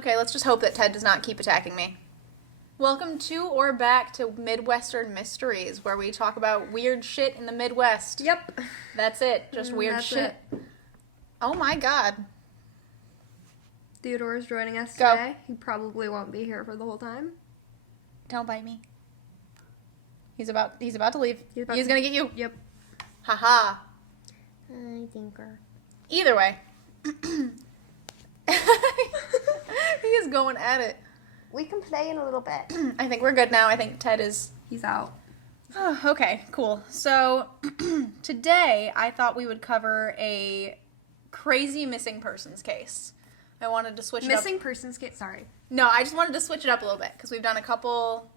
Okay, let's just hope that Ted does not keep attacking me. Welcome to or back to Midwestern Mysteries, where we talk about weird shit in the Midwest. Yep. That's it. Just weird That's shit. it. Oh my god. Theodore is joining us Go. today. He probably won't be here for the whole time. Don't bite me. He's about to leave. He's to- gonna get you. Yep. Haha. I think her. Either way. He is going at it. We can play in a little bit. I think we're good now. I think Ted is... He's out. Oh, okay, cool. So, today I thought we would cover a crazy missing persons case. I wanted to switch it up. Missing persons case. Sorry. No, I just wanted to switch it up a little bit, because we've done a couple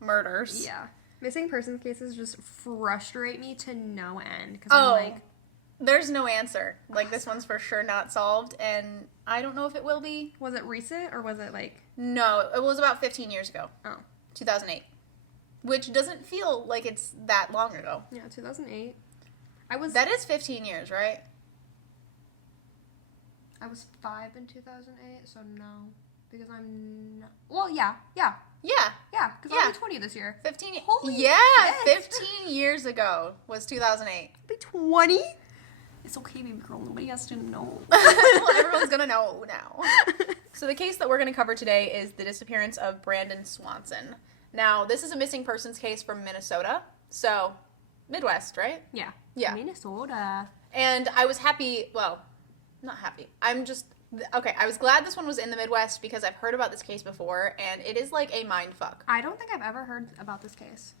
murders. Yeah. Missing persons cases just frustrate me to no end. Because Oh, I'm like... there's no answer. Like, this one's for sure not solved, and I don't know if it will be. Was it recent, or was it like... No, it was about 15 years ago. Oh. 2008. Which doesn't feel like it's that long ago. Yeah, 2008. That is 15 years, right? I was 5 in 2008, so no. Because I'm not... Well, yeah. Yeah, because I'll be 20 this year. 15 Holy Yeah, shit. 15 years ago was 2008. I'll be 20? It's okay, baby girl. Nobody has to know. Well, everyone's gonna know now. So the case that we're gonna cover today is the disappearance of Brandon Swanson. Now, this is a missing persons case from Minnesota. So, Midwest, right? Yeah. Yeah. Minnesota. And I was happy, well, not happy. I was glad this one was in the Midwest because I've heard about this case before, and it is like a mind fuck. I don't think I've ever heard about this case.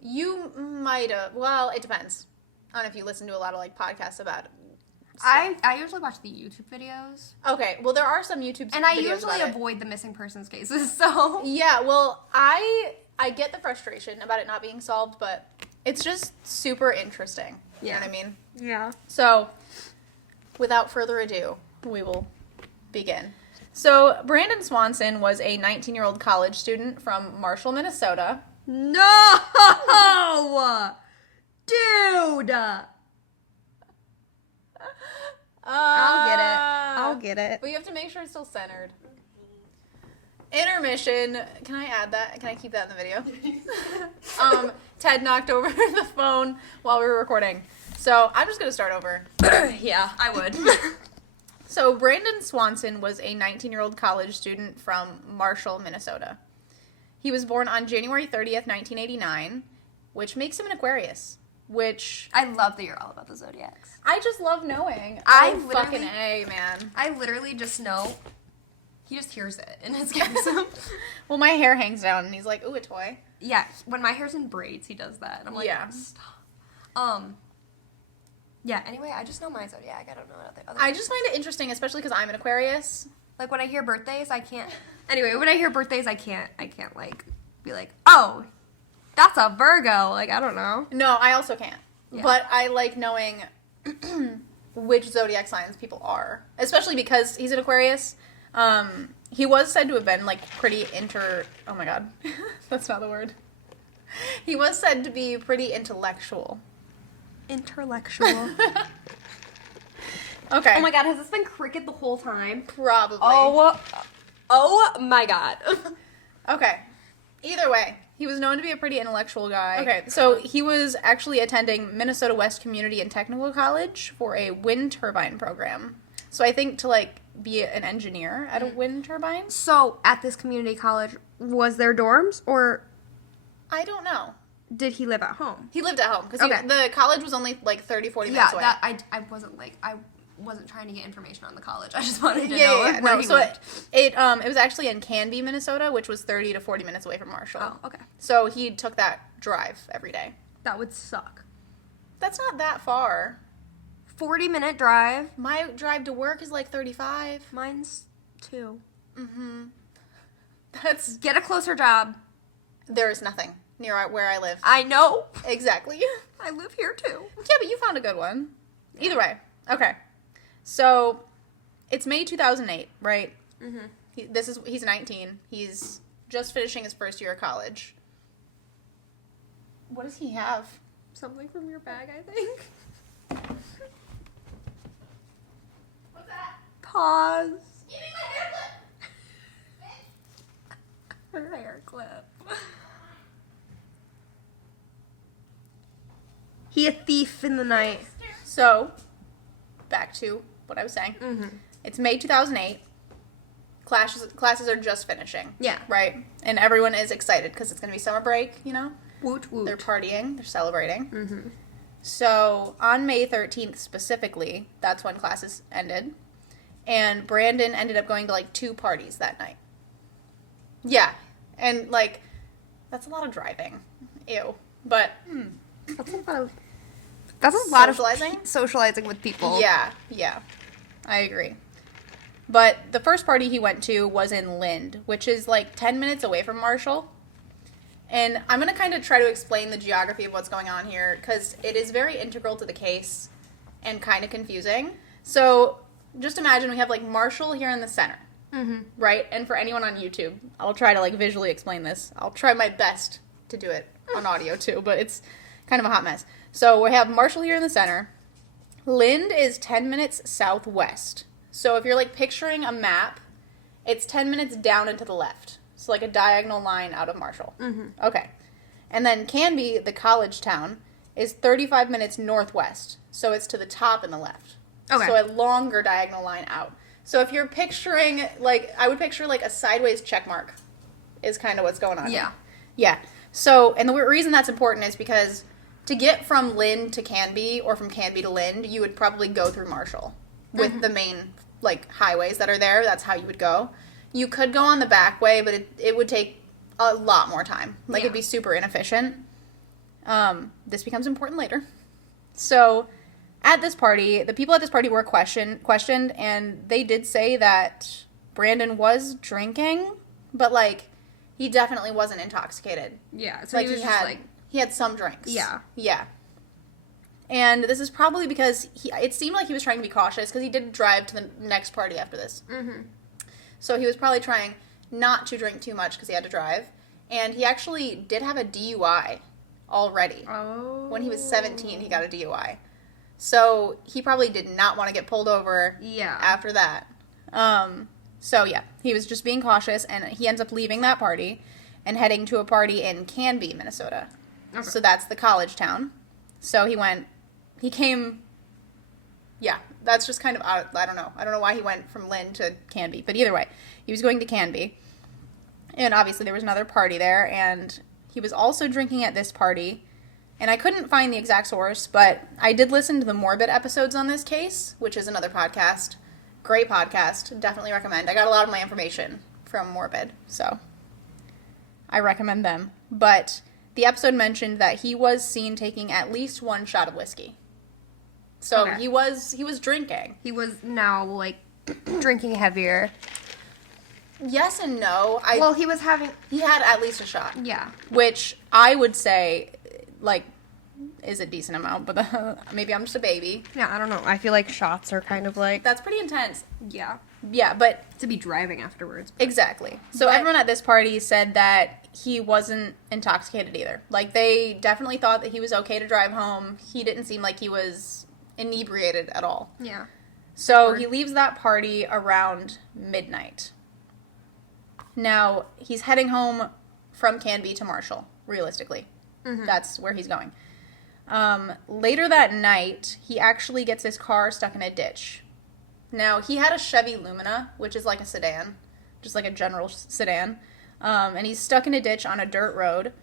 You might have, well, it depends on if you listen to a lot of like podcasts about it. I usually watch the YouTube videos. Okay, well, there are some YouTube And I videos usually about it. avoid the missing persons cases, so... Yeah, well, I get the frustration about it not being solved, but it's just super interesting. You know what I mean? Yeah. So, without further ado, we will begin. So, Brandon Swanson was a 19-year-old college student from Marshall, Minnesota. No! Dude! I'll get it. But you have to make sure it's still centered. Intermission. Can I add that? Can I keep that in the video? Ted knocked over the phone while we were recording. So I'm just going to start over. Yeah, I would. So Brandon Swanson was a 19-year-old college student from Marshall, Minnesota. He was born on January 30th, 1989, which makes him an Aquarius. Which... I love that you're all about the zodiacs. I just love knowing. I Oh, fucking A, man. I literally just know. He just hears it and it scares him. Well, my hair hangs down and he's like, ooh, a toy. Yeah, when my hair's in braids, he does that. And I'm like, Yeah. Stop. Yeah, anyway, I just know my zodiac. I don't know what other I just find it interesting, especially because I'm an Aquarius. like, when I hear birthdays, I can't... Anyway, when I hear birthdays, I can't, like, be like, oh, that's a Virgo. Like, I don't know. No, I also can't. Yeah. But I like knowing which zodiac signs people are. Especially because he's an Aquarius. He was said to have been, like, pretty oh my god. That's not the word. He was said to be pretty intellectual. Intellectual. Okay. Oh my god, has this been cricket the whole time? Probably. Oh my god. Okay. Either way, he was known to be a pretty intellectual guy. Okay, so he was actually attending Minnesota West Community and Technical College for a wind turbine program. So I think to, like, be an engineer at a wind turbine? So, at this community college, was there dorms, or I don't know. did he live at home? He lived at home, because Okay. the college was only, like, 30, 40 minutes away. I wasn't trying to get information on the college. I just wanted to know Yeah. where No, he so lived. it was actually in Canby, Minnesota, which was 30 to 40 minutes away from Marshall. Oh, okay. So he took that drive every day. That would suck. That's not that far. 40-minute drive. My drive to work is like 35. Mine's 2. Mm-hmm. That's... Get a closer job. There is nothing near where I live. I know. Exactly. I live here too. Yeah, but you found a good one. Either way. Okay. So, it's May 2008, right? Mm-hmm. He's 19. He's just finishing his first year of college. What does he have? Something from your bag, I think. What's that? Pause. Give me my haircut! Her hair clip. He a thief in the night. So, back to what I was saying. Mm-hmm. It's May 2008. Classes are just finishing. Yeah. Right? And everyone is excited because it's going to be summer break, you know? Woot woot. They're partying. They're celebrating. Mm-hmm. So, on May 13th specifically, that's when classes ended. And Brandon ended up going to, like, 2 parties that night. Yeah. And, like, that's a lot of driving. Ew. But, That's a lot Socializing? of socializing with people. yeah. I agree. But the first party he went to was in Lind, which is, like, 10 minutes away from Marshall. And I'm going to kind of try to explain the geography of what's going on here, because it is very integral to the case and kind of confusing. So, just imagine we have, like, Marshall here in the center. Mm-hmm. Right? And for anyone on YouTube, I'll try to, like, visually explain this. I'll try my best to do it on audio, too, but it's kind of a hot mess. So, we have Marshall here in the center. Lind is 10 minutes southwest. So, if you're, like, picturing a map, it's 10 minutes down and to the left. So, like, a diagonal line out of Marshall. Mm-hmm. Okay. And then Canby, the college town, is 35 minutes northwest. So, it's to the top and the left. Okay. So, a longer diagonal line out. So if you're picturing, like, I would picture, like, a sideways check mark is kind of what's going on. Yeah. Yeah. So, and the reason that's important is because to get from Lind to Canby or from Canby to Lind, you would probably go through Marshall with the main, like, highways that are there. That's how you would go. You could go on the back way, but it would take a lot more time. Like, it'd be super inefficient. This becomes important later. So, at this party, the people at this party were questioned, and they did say that Brandon was drinking, but, like, he definitely wasn't intoxicated. Yeah, so Like, he was he had some drinks. Yeah. Yeah. And this is probably because it seemed like he was trying to be cautious, because he did drive to the next party after this. Mm-hmm. So he was probably trying not to drink too much because he had to drive. And he actually did have a DUI already. Oh. When he was 17, he got a DUI. So he probably did not want to get pulled over after that. So yeah, he was just being cautious, and he ends up leaving that party and heading to a party in Canby, Minnesota. Okay. So that's the college town. So yeah, that's just kind of, I don't know. I don't know why he went from Lind to Canby, but either way, he was going to Canby. And obviously there was another party there, and he was also drinking at this party. And I couldn't find the exact source, but I did listen to the Morbid episodes on this case, which is another podcast. Great podcast. Definitely recommend. I got a lot of my information from Morbid, so I recommend them. But the episode mentioned that he was seen taking at least 1 shot of whiskey. So he was drinking. He was now, like, drinking heavier. Yes and no. He had at least a shot. Yeah. Which I would say, like, is a decent amount, but maybe I'm just a baby. Yeah, I don't know. I feel like shots are kind of like... That's pretty intense. Yeah. Yeah, but... To be driving afterwards. Exactly. So everyone at this party said that he wasn't intoxicated either. Like, they definitely thought that he was okay to drive home. He didn't seem like he was inebriated at all. Yeah. So he leaves that party around midnight. Now, he's heading home from Canby to Marshall, realistically. Mm-hmm. That's where he's going. Later that night, he actually gets his car stuck in a ditch. Now, he had a Chevy Lumina, which is like a sedan, just like a general sedan, and he's stuck in a ditch on a dirt road.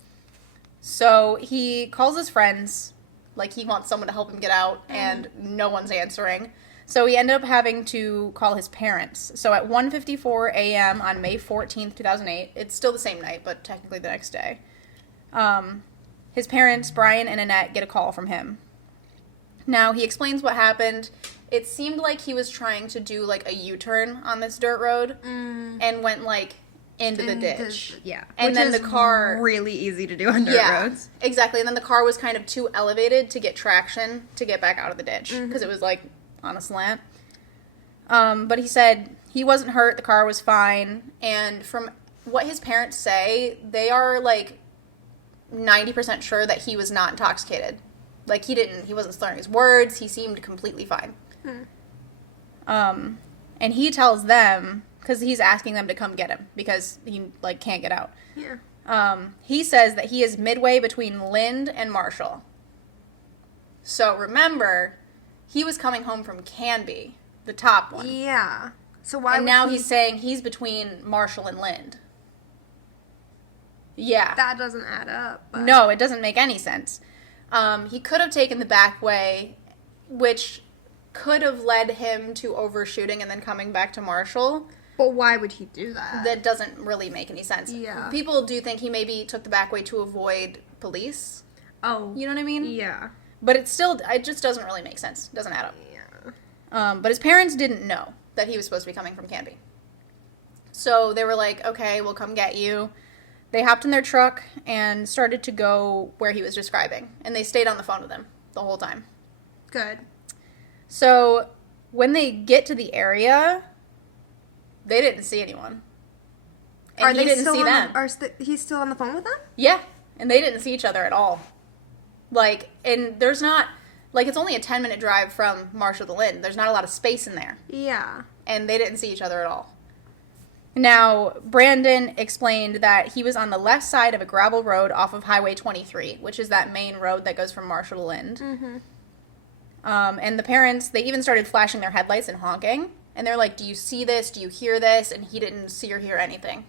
So he calls his friends, like he wants someone to help him get out, and no one's answering. So he ended up having to call his parents. So at 1:54 a.m. on May 14th, 2008, it's still the same night, but technically the next day, his parents, Brian and Annette, get a call from him. Now, he explains what happened. It seemed like he was trying to do, like, a U-turn on this dirt road and went, like, into the ditch. Yeah. And then the car... really easy to do on dirt roads. Exactly. And then the car was kind of too elevated to get traction to get back out of the ditch because it was, like, on a slant. But he said he wasn't hurt. The car was fine. And from what his parents say, they are, like, 90% sure that he was not intoxicated. Like, he wasn't slurring his words. He seemed completely fine. And he tells them, because he's asking them to come get him because he, like, can't get out. Yeah. He says that he is midway between Lind and Marshall. So remember, he was coming home from Canby, the top one. Yeah. So why? And now he's saying he's between Marshall and Lind. Yeah. That doesn't add up. But... No, it doesn't make any sense. He could have taken the back way, which could have led him to overshooting and then coming back to Marshall. But why would he do that? That doesn't really make any sense. Yeah. People do think he maybe took the back way to avoid police. Oh. You know what I mean? Yeah. But it just doesn't really make sense. It doesn't add up. Yeah. But his parents didn't know that he was supposed to be coming from Canby. So they were like, okay, we'll come get you. They hopped in their truck and started to go where he was describing. And they stayed on the phone with him the whole time. Good. So when they get to the area, they didn't see anyone. And he didn't see them. He's still on the phone with them? Yeah. And they didn't see each other at all. Like, and there's not, like, it's only a 10-minute drive from Marshall to Lind. There's not a lot of space in there. Yeah. And they didn't see each other at all. Now, Brandon explained that he was on the left side of a gravel road off of Highway 23, which is that main road that goes from Marshall to Lind. Mm-hmm. And the parents, they even started flashing their headlights and honking. And they're like, do you see this? Do you hear this? And he didn't see or hear anything.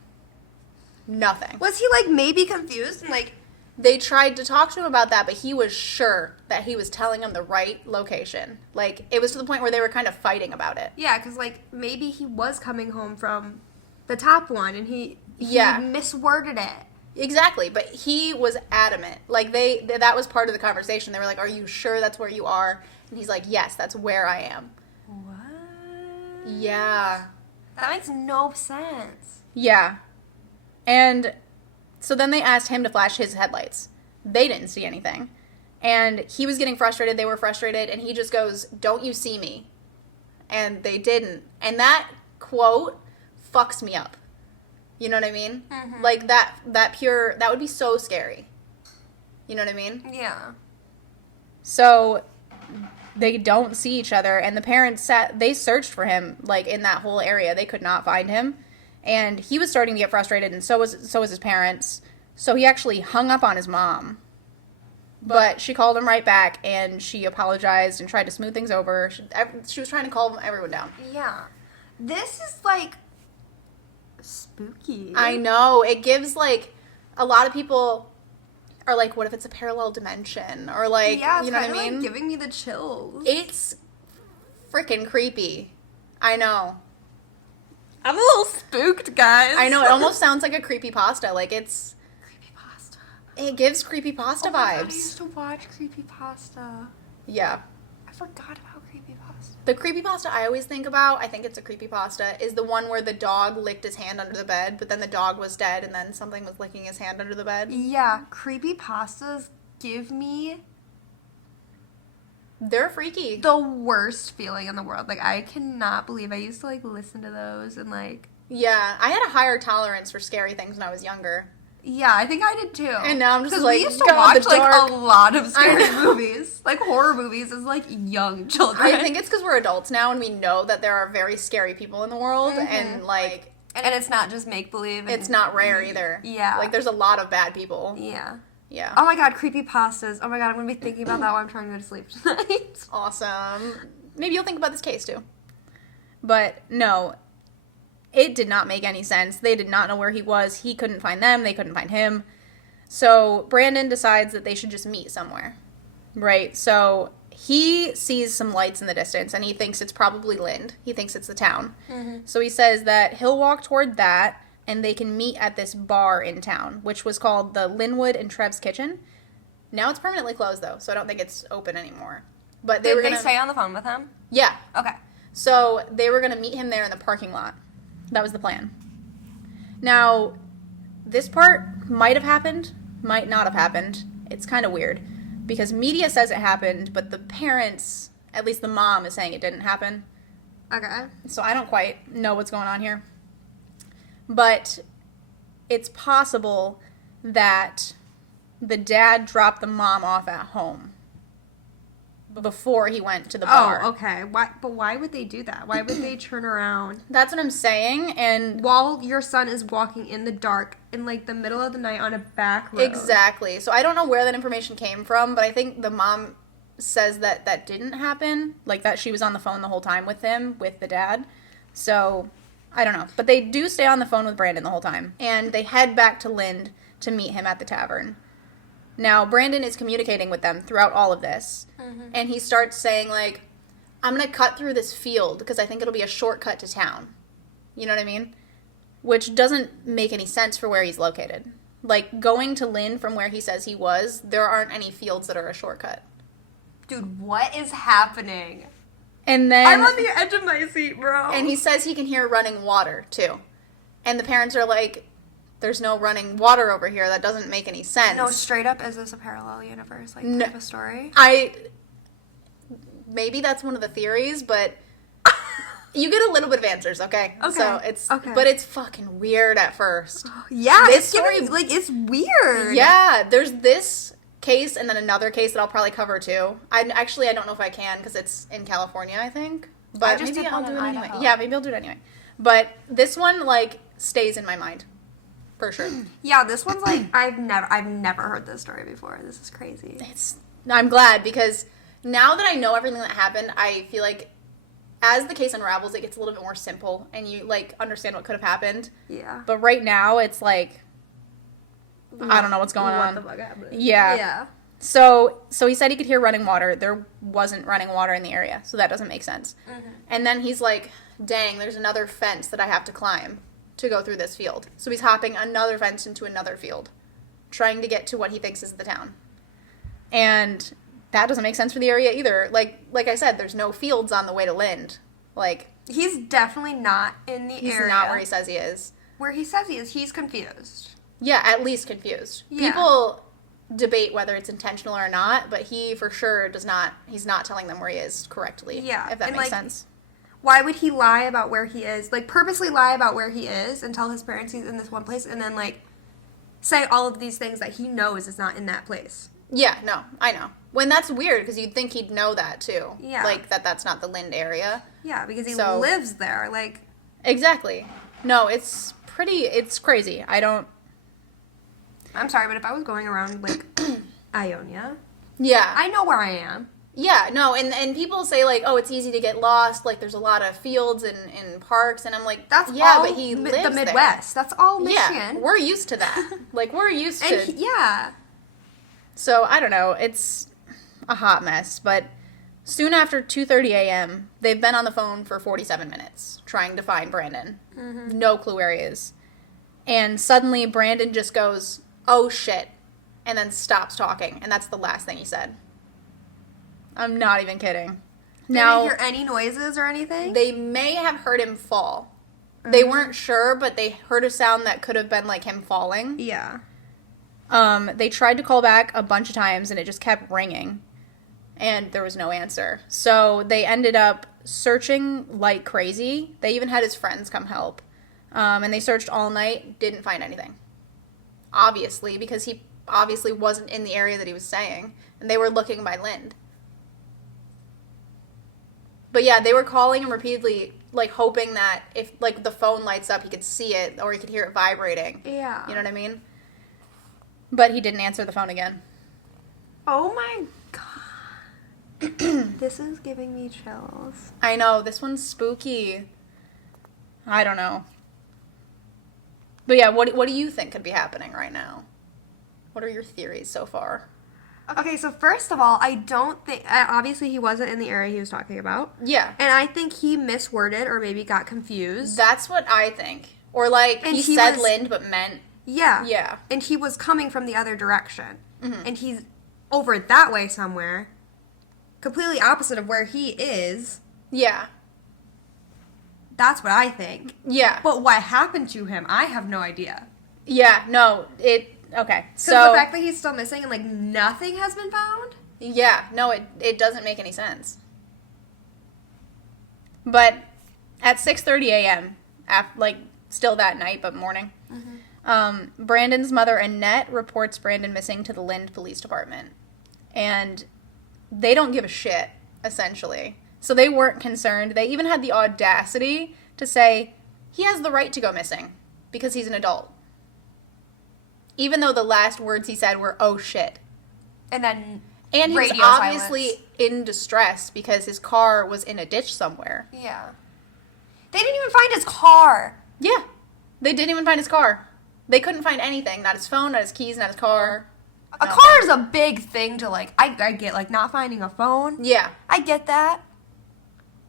Nothing. Was he, like, maybe confused and, like... They tried to talk to him about that, but he was sure that he was telling them the right location. Like, it was to the point where they were kind of fighting about it. Yeah, because, like, maybe he was coming home from the top one, and he misworded it. Exactly, but he was adamant. Like, that was part of the conversation. They were like, are you sure that's where you are? And he's like, yes, that's where I am. What? Yeah. That makes no sense. Yeah. And so then they asked him to flash his headlights. They didn't see anything. And he was getting frustrated. They were frustrated. And he just goes, don't you see me? And they didn't. And that quote fucks me up. You know what I mean? Mm-hmm. Like, that would be so scary. You know what I mean? Yeah. So they don't see each other. And the parents they searched for him, like, in that whole area. They could not find him. And he was starting to get frustrated, and so was his parents. So he actually hung up on his mom. But she called him right back, and she apologized and tried to smooth things over. She was trying to calm everyone down. Yeah. This is, like, spooky. I know. It gives, like, a lot of people are like, what if it's a parallel dimension? Or, like, yeah, it's you know what I like mean? Giving me the chills. It's freaking creepy. I know. I'm a little spooked, guys. I know. It almost sounds like a creepypasta. Like, it's... Creepypasta. It gives creepypasta vibes. God, I used to watch creepypasta. Yeah. I forgot about creepypasta. The creepypasta I always think about, I think it's a creepypasta, is the one where the dog licked his hand under the bed, but then the dog was dead, and then something was licking his hand under the bed. Yeah, creepypastas give me They're freaky. the worst feeling in the world. Like, I cannot believe I used to, like, listen to those and, like... Yeah, I had a higher tolerance for scary things when I was younger. Yeah, I think I did too. And now I'm just like, we used to God, watch, the like, dark. a lot of scary I know. movies. Like, horror movies as, like, young children. I think it's because we're adults now and we know that there are very scary people in the world, and, like... And it's not just make-believe. It's not rare either. Yeah. Like, there's a lot of bad people. Yeah. Yeah. Oh my god, creepypastas. Oh my god, I'm gonna be thinking about that while I'm trying to go to sleep tonight. Awesome. Maybe you'll think about this case, too. But, no. It did not make any sense. They did not know where he was. He couldn't find them. They couldn't find him. So, Brandon decides that they should just meet somewhere. Right? So, he sees some lights in the distance, and he thinks it's probably Lind. He thinks it's the town. Mm-hmm. So, he says that he'll walk toward that, and they can meet at this bar in town, which was called the Linwood and Trev's Kitchen. Now it's permanently closed, though, so I don't think it's open anymore. But Did they stay on the phone with him? Yeah. Okay. So they were going to meet him there in the parking lot. That was the plan. Now, this part might have happened, might not have happened. It's kind of weird, because media says it happened, but the parents, at least the mom, is saying it didn't happen. Okay. So I don't quite know what's going on here. But it's possible that the dad dropped the mom off at home. before he went to the bar. Oh, okay. Why would they do that? Why would they turn around? That's what I'm saying. And while your son is walking in the dark in like the middle of the night on a back road. Exactly. So I don't know where that information came from, but I think the mom says that that didn't happen. Like that she was on the phone the whole time with him, with the dad. So I don't know. But they do stay on the phone with Brandon the whole time. And they head back to Lind to meet him at the tavern. Now, Brandon is communicating with them throughout all of this. Mm-hmm. And he starts saying, like, I'm going to cut through this field because I think it'll be a shortcut to town. You know what I mean? Which doesn't make any sense for where he's located. Like, going to Lind from where he says he was, there aren't any fields that are a shortcut. Dude, what is happening? And then... I'm on the edge of my seat, bro. And he says he can hear running water, too. And the parents are like... There's no running water over here. That doesn't make any sense. No, straight up, is this a parallel universe, like, type of story? Maybe that's one of the theories, but you get a little bit of answers, okay? Okay. So it's, okay. But it's fucking weird at first. Yeah, this it's story, like, it's weird. Yeah, there's this case and then another case that I'll probably cover, too. I don't know if I can, because it's in California, I think. But maybe I'll do it anyway. Yeah, maybe I'll do it anyway. But this one, like, stays in my mind. For sure. Yeah, this one's like I've never heard this story before. This is crazy. I'm glad because now that I know everything that happened, I feel like as the case unravels, it gets a little bit more simple and you like understand what could have happened. Yeah. But right now, it's like I don't know what's going on. What the fuck happened? Yeah. Yeah. So he said he could hear running water. There wasn't running water in the area, so that doesn't make sense. Mm-hmm. And then he's like, "Dang, there's another fence that I have to climb to go through this field." So he's hopping another fence into another field, trying to get to what he thinks is the town. And that doesn't make sense for the area either. Like I said, there's no fields on the way to Lind. Like he's definitely not in the area. He's not where he says he is. Where he says he is, he's confused. Yeah, at least confused. Yeah. People debate whether it's intentional or not, but he for sure he's not telling them where he is correctly. Yeah. If that makes sense. Why would he lie about where he is? Like, purposely lie about where he is and tell his parents he's in this one place and then, like, say all of these things that he knows is not in that place. Yeah, no, I know. When that's weird, because you'd think he'd know that, too. Yeah. Like, that's not the Lind area. Yeah, because he lives there, like... Exactly. No, it's crazy. I'm sorry, but if I was going around, like, Ionia... Yeah. I know where I am. Yeah, no, and people say, like, oh, it's easy to get lost, like, there's a lot of fields and parks, and I'm like, that's yeah, all but he lives the Midwest. There. That's all Michigan. Yeah, we're used to that. Like, we're used to... yeah. So, I don't know, it's a hot mess, but soon after 2:30 a.m., they've been on the phone for 47 minutes, trying to find Brandon. Mm-hmm. No clue where he is. And suddenly, Brandon just goes, oh, shit, and then stops talking, and that's the last thing he said. I'm not even kidding. Did they hear any noises or anything? They may have heard him fall. Mm-hmm. They weren't sure, but they heard a sound that could have been like him falling. Yeah. They tried to call back a bunch of times, and it just kept ringing. And there was no answer. So they ended up searching like crazy. They even had his friends come help. And they searched all night, didn't find anything. Obviously, because he obviously wasn't in the area that he was saying. And they were looking by Lind. But yeah, they were calling him repeatedly, like, hoping that if, like, the phone lights up, he could see it, or he could hear it vibrating. Yeah. You know what I mean? But he didn't answer the phone again. Oh my god. This is giving me chills. I know, this one's spooky. I don't know. But yeah, what do you think could be happening right now? What are your theories so far? Okay, so first of all, I don't think... Obviously, he wasn't in the area he was talking about. Yeah. And I think he misworded or maybe got confused. That's what I think. Or, like, he said Lind but meant... Yeah. Yeah. And he was coming from the other direction. Mm-hmm. And he's over that way somewhere. Completely opposite of where he is. Yeah. That's what I think. Yeah. But what happened to him, I have no idea. Yeah, no, okay. So the fact that he's still missing and, like, nothing has been found? Yeah, no, it doesn't make any sense. But at 6:30 a.m., like, still that night, but morning, Brandon's mother, Annette, reports Brandon missing to the Lind Police Department. And they don't give a shit, essentially. So they weren't concerned. They even had the audacity to say, he has the right to go missing because he's an adult. Even though the last words he said were, oh shit. And then and he was obviously in distress because his car was in a ditch somewhere. Yeah. They didn't even find his car. Yeah. They didn't even find his car. They couldn't find anything. Not his phone, not his keys, not his car. A car is a big thing to, like, I get, like, not finding a phone. Yeah. I get that.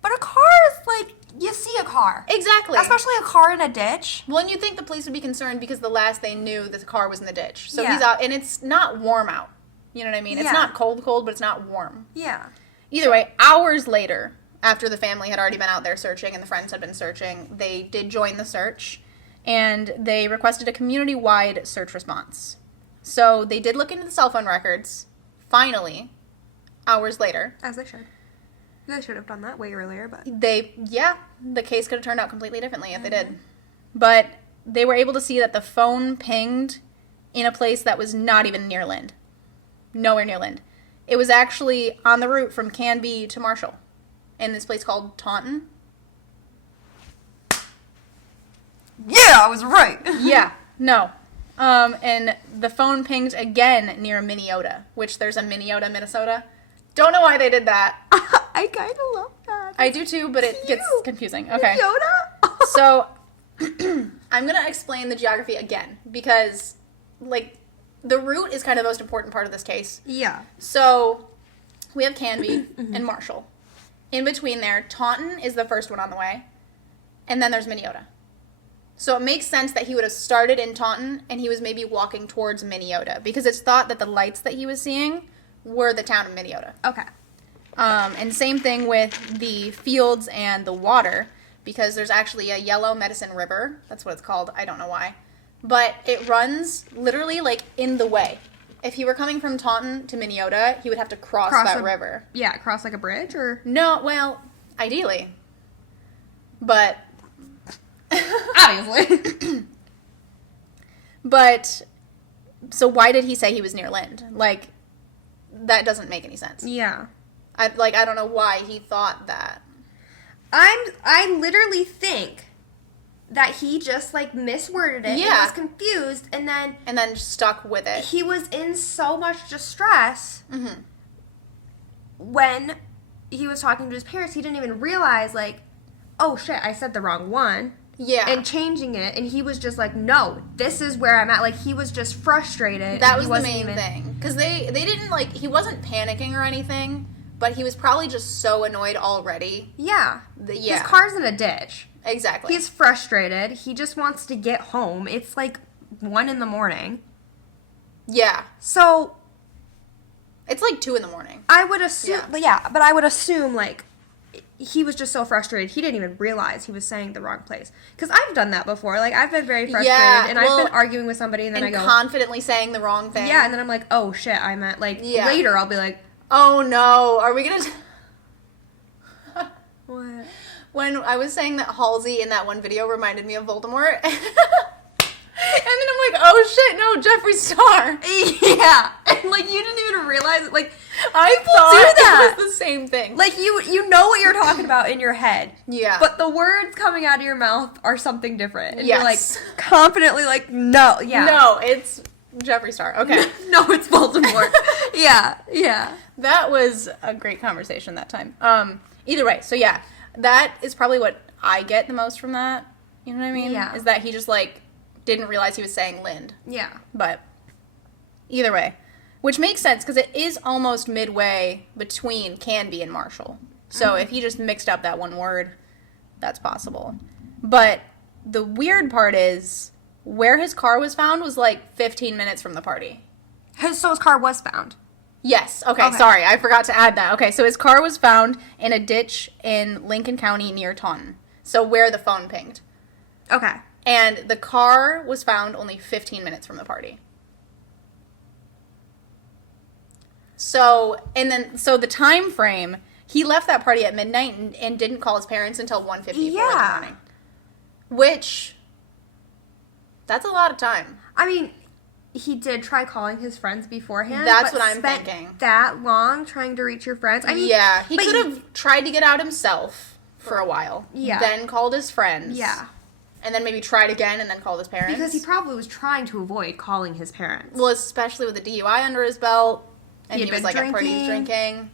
But a car is, like, you see a car. Exactly. Especially a car in a ditch. Well, and you'd think the police would be concerned because the last they knew that the car was in the ditch. So Yeah. he's out, and it's not warm out. You know what I mean? It's Yeah. not cold, but it's not warm. Yeah. Either way, hours later, after the family had already been out there searching and the friends had been searching, they did join the search, and they requested a community-wide search response. So they did look into the cell phone records, finally, hours later. As they should. They should have done that way earlier, but... The case could have turned out completely differently if they did. But they were able to see that the phone pinged in a place that was not even near Lind. Nowhere near Lind. It was actually on the route from Canby to Marshall, in this place called Taunton. Yeah, I was right! Yeah, no. And the phone pinged again near Minneota, which there's a Minneota, Minnesota. Don't know why they did that. I kind of love that. I do too, but it gets confusing. Okay. Minneota? So, I'm going to explain the geography again, because, like, the route is kind of the most important part of this case. Yeah. So, we have Canby and Marshall. In between there, Taunton is the first one on the way, and then there's Minneota. So it makes sense that he would have started in Taunton, and he was maybe walking towards Minneota, because it's thought that the lights that he was seeing were the town of Minneota. Okay. And same thing with the fields and the water, because there's actually a yellow Medicine River. That's what it's called. I don't know why. But it runs literally, like, in the way. If he were coming from Taunton to Minneota, he would have to cross that river. Yeah, cross like a bridge, or? No, well, ideally. But... Obviously. But, so why did he say he was near Lind? Like, that doesn't make any sense. Yeah. I don't know why he thought that. I literally think that he just, like, misworded it. Yeah. And was confused, and then stuck with it. he was in so much distress when he was talking to his parents. He didn't even realize, like, oh shit, I said the wrong one. Yeah. And changing it, and he was just like, no, this is where I'm at. Like, he was just frustrated. That was the main thing. Because they didn't, like, he wasn't panicking or anything, but he was probably just so annoyed already. Yeah. Yeah. His car's in a ditch. Exactly. He's frustrated. He just wants to get home. It's like 1 a.m. Yeah. So. It's like 2 a.m. I would assume, but I would assume, like, he was just so frustrated, he didn't even realize he was saying the wrong place. Because I've done that before. Like, I've been very frustrated, and I've been arguing with somebody, and then I go... confidently saying the wrong thing. Yeah, and then I'm like, oh, shit, I meant, like, later I'll be like... Oh, no, are we gonna... What? When I was saying that Halsey in that one video reminded me of Voldemort... And then I'm like, oh shit, no, Jeffree Star. Yeah. And, like, you didn't even realize it. Like, I thought it was the same thing. Like, you know what you're talking about in your head. Yeah. But the words coming out of your mouth are something different. And yes. you're, like, confidently like, no. Yeah. No, it's Jeffree Star. Okay. No, it's Voldemort. Yeah. That was a great conversation that time. Either way, so yeah, that is probably what I get the most from that. You know what I mean? Yeah. Is that he just, like, didn't realize he was saying Lind. Yeah. But either way, which makes sense because it is almost midway between Canby and Marshall. So if he just mixed up that one word, that's possible. But the weird part is where his car was found was like 15 minutes from the party. So his car was found. Yes. Okay, sorry. I forgot to add that. Okay, so his car was found in a ditch in Lincoln County near Taunton. So where the phone pinged. Okay. And the car was found only 15 minutes from the party. So the time frame, he left that party at midnight and didn't call his parents until 1:54 in the morning. Which, that's a lot of time. I mean, he did try calling his friends beforehand. That's but what I'm spent thinking. That long trying to reach your friends. I mean, yeah, he could have tried to get out himself for a while. Yeah. Then called his friends. Yeah. And then maybe tried again and then called his parents. Because he probably was trying to avoid calling his parents. Well, especially with the DUI under his belt. And he was, like, drinking. at parties drinking.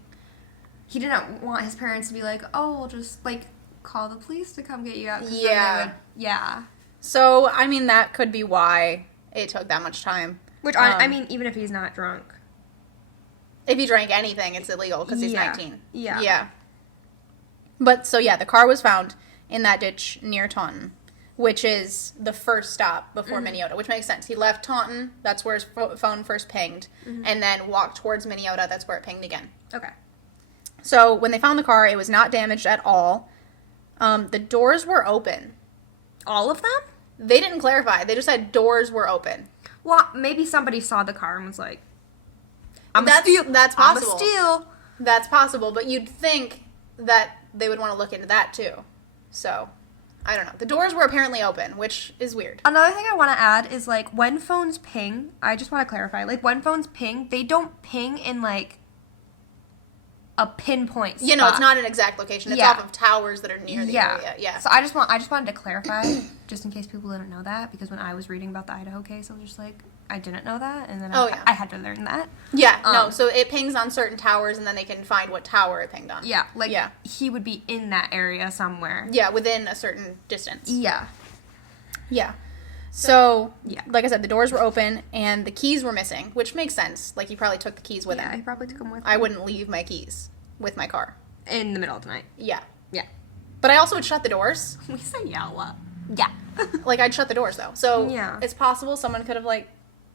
He didn't want his parents to be like, oh, we'll just, like, call the police to come get you out. Yeah. Yeah. So, I mean, that could be why it took that much time. Which, I mean, even if he's not drunk. If he drank anything, it's illegal because he's 19. Yeah. Yeah. But, so, yeah, the car was found in that ditch near Taunton, which is the first stop before Minneota, which makes sense. He left Taunton, that's where his phone first pinged, and then walked towards Minneota, that's where it pinged again. Okay. So, when they found the car, it was not damaged at all. The doors were open. All of them? They didn't clarify. They just said doors were open. Well, maybe somebody saw the car and was like, That's possible. I'm a steal. That's possible, but you'd think that they would want to look into that too. So, I don't know. The doors were apparently open, which is weird. Another thing I want to add is, like, when phones ping, I just want to clarify, like, when phones ping, they don't ping in, like, a pinpoint spot. You know, it's not an exact location. It's off of towers that are near the area. Yeah. So I just wanted to clarify, just in case people didn't know that, because when I was reading about the Idaho case, I was just like, I didn't know that, and then I had to learn that. Yeah, no, so it pings on certain towers, and then they can find what tower it pinged on. Yeah, like, he would be in that area somewhere. Yeah, within a certain distance. Yeah. Yeah. So, like I said, the doors were open, and the keys were missing, which makes sense. Like, he probably took the keys with him. Yeah, he probably took them with him. I wouldn't leave my keys with my car. In the middle of the night. Yeah. Yeah. But I also would shut the doors. We say yeah. Yeah. Like, I'd shut the doors, though. So, it's possible someone could have, like,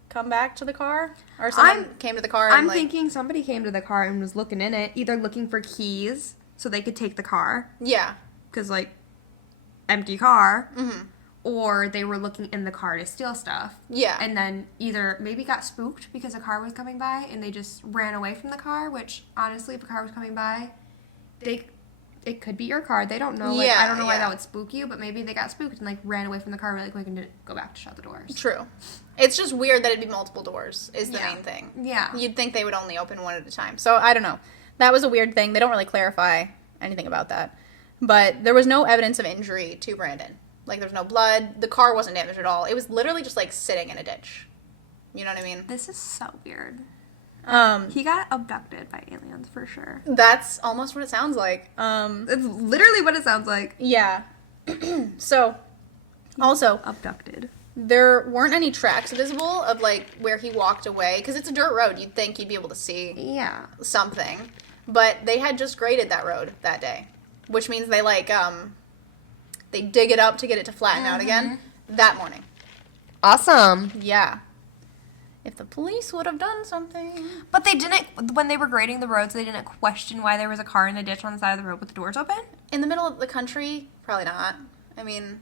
come back to the car? Or someone came to the car and, I'm thinking somebody came to the car and was looking in it, either looking for keys so they could take the car. Yeah. Because, like, empty car. Mm-hmm. Or they were looking in the car to steal stuff. Yeah. And then either maybe got spooked because a car was coming by and they just ran away from the car, which, honestly, if a car was coming by, it could be your car. They don't know. Like, I don't know why that would spook you, but maybe they got spooked and, like, ran away from the car really quick and didn't go back to shut the doors. True. It's just weird that it'd be multiple doors is the main thing. Yeah. You'd think they would only open one at a time. So, I don't know. That was a weird thing. They don't really clarify anything about that. But there was no evidence of injury to Brandon. Like, there was no blood. The car wasn't damaged at all. It was literally just, like, sitting in a ditch. You know what I mean? This is so weird. He got abducted by aliens, for sure. That's almost what it sounds like. It's literally what it sounds like. Yeah. So, also... Abducted. There weren't any tracks visible of, like, where he walked away. Because it's a dirt road. You'd think you'd be able to see something. But they had just graded that road that day. Which means they, like, they dig it up to get it to flatten out again that morning. Awesome. Yeah. If the police would have done something. But they didn't, when they were grading the roads, they didn't question why there was a car in a ditch on the side of the road with the doors open? In the middle of the country? Probably not. I mean...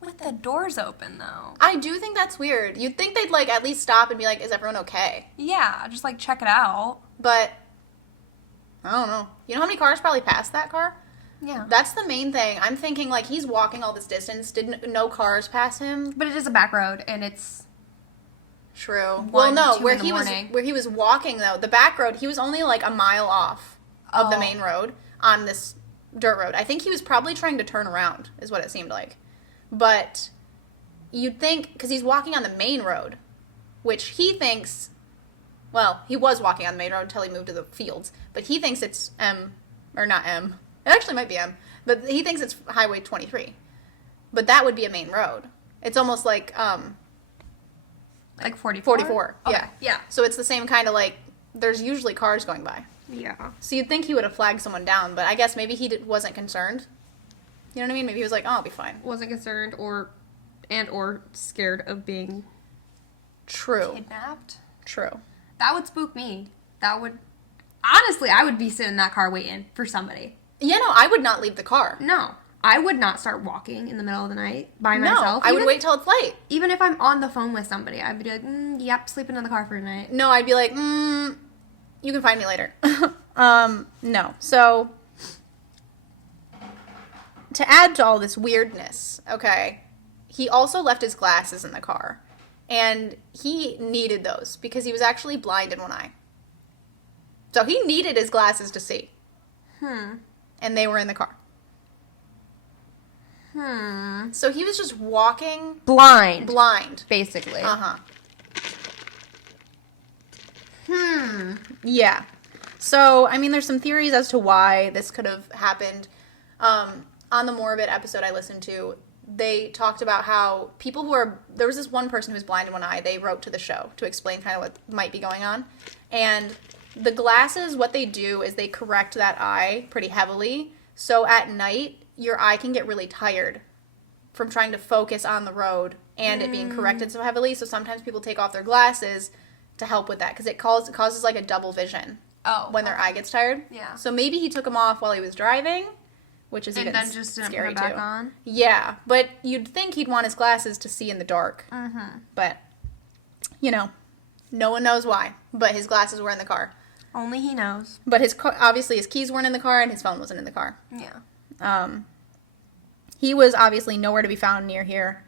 With the doors open, though. I do think that's weird. You'd think they'd, like, at least stop and be like, is everyone okay? Yeah, just, like, check it out. But... I don't know. You know how many cars probably passed that car? Yeah. That's the main thing. I'm thinking, like, he's walking all this distance. Didn't no cars pass him? But it is a back road, and it's... True. Well, no. Where he was walking, though, the back road, he was only, like, a mile off of the main road on this dirt road. I think he was probably trying to turn around, is what it seemed like. But you'd think, because he's walking on the main road, which he thinks... Well, he was walking on the main road until he moved to the fields. But he thinks it's or not M. It actually might be M. But he thinks it's Highway 23. But that would be a main road. It's almost like... like 44? 44, okay. Yeah. Yeah. So it's the same kind of, like, there's usually cars going by. Yeah. So you'd think he would have flagged someone down, but I guess maybe he wasn't concerned. You know what I mean? Maybe he was like, oh, I'll be fine. Wasn't concerned or scared of being... True. Kidnapped? True. That would spook me. That would... Honestly, I would be sitting in that car waiting for somebody. Yeah, no, I would not leave the car. No. I would not start walking in the middle of the night by myself. No, I would wait till it's late. Even if I'm on the phone with somebody, I'd be like, yep, sleeping in the car for tonight. No, I'd be like, you can find me later. No. So, to add to all this weirdness, okay, he also left his glasses in the car. And he needed those because he was actually blind in one eye. So he needed his glasses to see. And they were in the car. So he was just walking... Blind. Basically. Yeah. So, I mean, there's some theories as to why this could have happened. On the Morbid episode I listened to, they talked about how people who are... There was this one person who was blind in one eye. They wrote to the show to explain kind of what might be going on. And the glasses, what they do is they correct that eye pretty heavily. So at night, your eye can get really tired from trying to focus on the road and it being corrected so heavily. So sometimes people take off their glasses to help with that because it causes like a double vision when their eye gets tired. Yeah. So maybe he took them off while he was driving, which is even then just didn't scary put it back too. on? Yeah, but you'd think he'd want his glasses to see in the dark. But, you know, no one knows why. But his glasses were in the car. Only he knows. But obviously his keys weren't in the car and his phone wasn't in the car. Yeah. He was obviously nowhere to be found near here.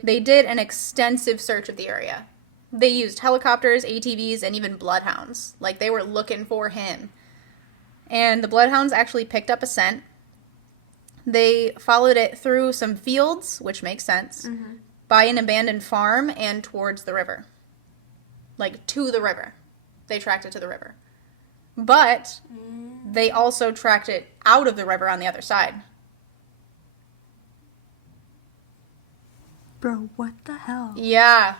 They did an extensive search of the area. They used helicopters, ATVs, and even bloodhounds. Like, they were looking for him. And the bloodhounds actually picked up a scent. They followed it through some fields, which makes sense, by an abandoned farm and towards the river. Like, to the river. They tracked it to the river. But they also tracked it out of the river on the other side. Bro, what the hell? Yeah.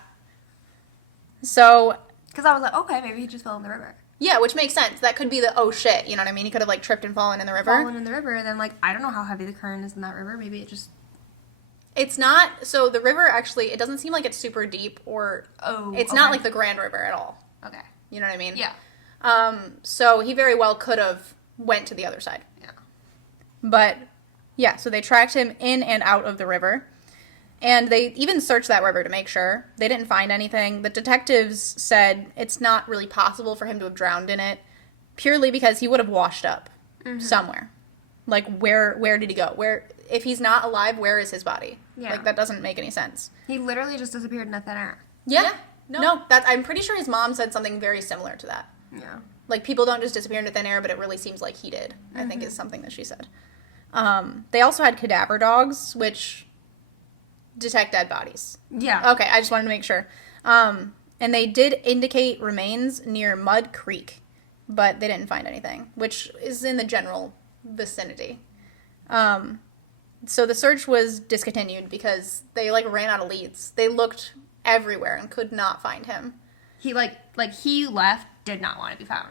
So... Because I was like, okay, maybe he just fell in the river. Yeah, which makes sense. That could be the, oh shit, you know what I mean? He could have, like, tripped and fallen in the river. Fallen in the river, and then, like, I don't know how heavy the current is in that river. Maybe it just... It's not... So the river, actually, it doesn't seem like it's super deep or... Oh, It's not like the Grand River at all. Okay. You know what I mean? Yeah. So he very well could have went to the other side. Yeah. But, yeah, so they tracked him in and out of the river. And they even searched that river to make sure. They didn't find anything. The detectives said it's not really possible for him to have drowned in it, purely because he would have washed up somewhere. Like, where did he go? If he's not alive, where is his body? Yeah. Like, that doesn't make any sense. He literally just disappeared in thin air. Yeah. No, I'm pretty sure his mom said something very similar to that. Yeah. Like, people don't just disappear into thin air, but it really seems like he did, I think is something that she said. They also had cadaver dogs, which detect dead bodies. Yeah. Okay, I just wanted to make sure. And they did indicate remains near Mud Creek, but they didn't find anything, which is in the general vicinity. So the search was discontinued because they, like, ran out of leads. They looked everywhere and could not find him. He, he left, did not want to be found.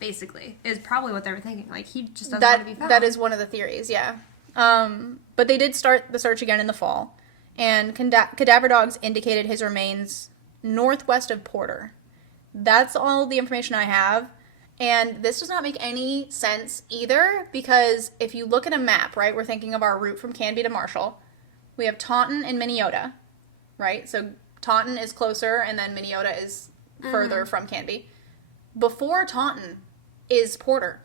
Basically, is probably what they were thinking. Like, he just doesn't want to be found. That is one of the theories, yeah. But they did start the search again in the fall. And cadaver dogs indicated his remains northwest of Porter. That's all the information I have. And this does not make any sense either, because if you look at a map, right, we're thinking of our route from Canby to Marshall. We have Taunton and Minneota, right? So Taunton is closer, and then Minneota is further from Canby. Before Taunton is Porter.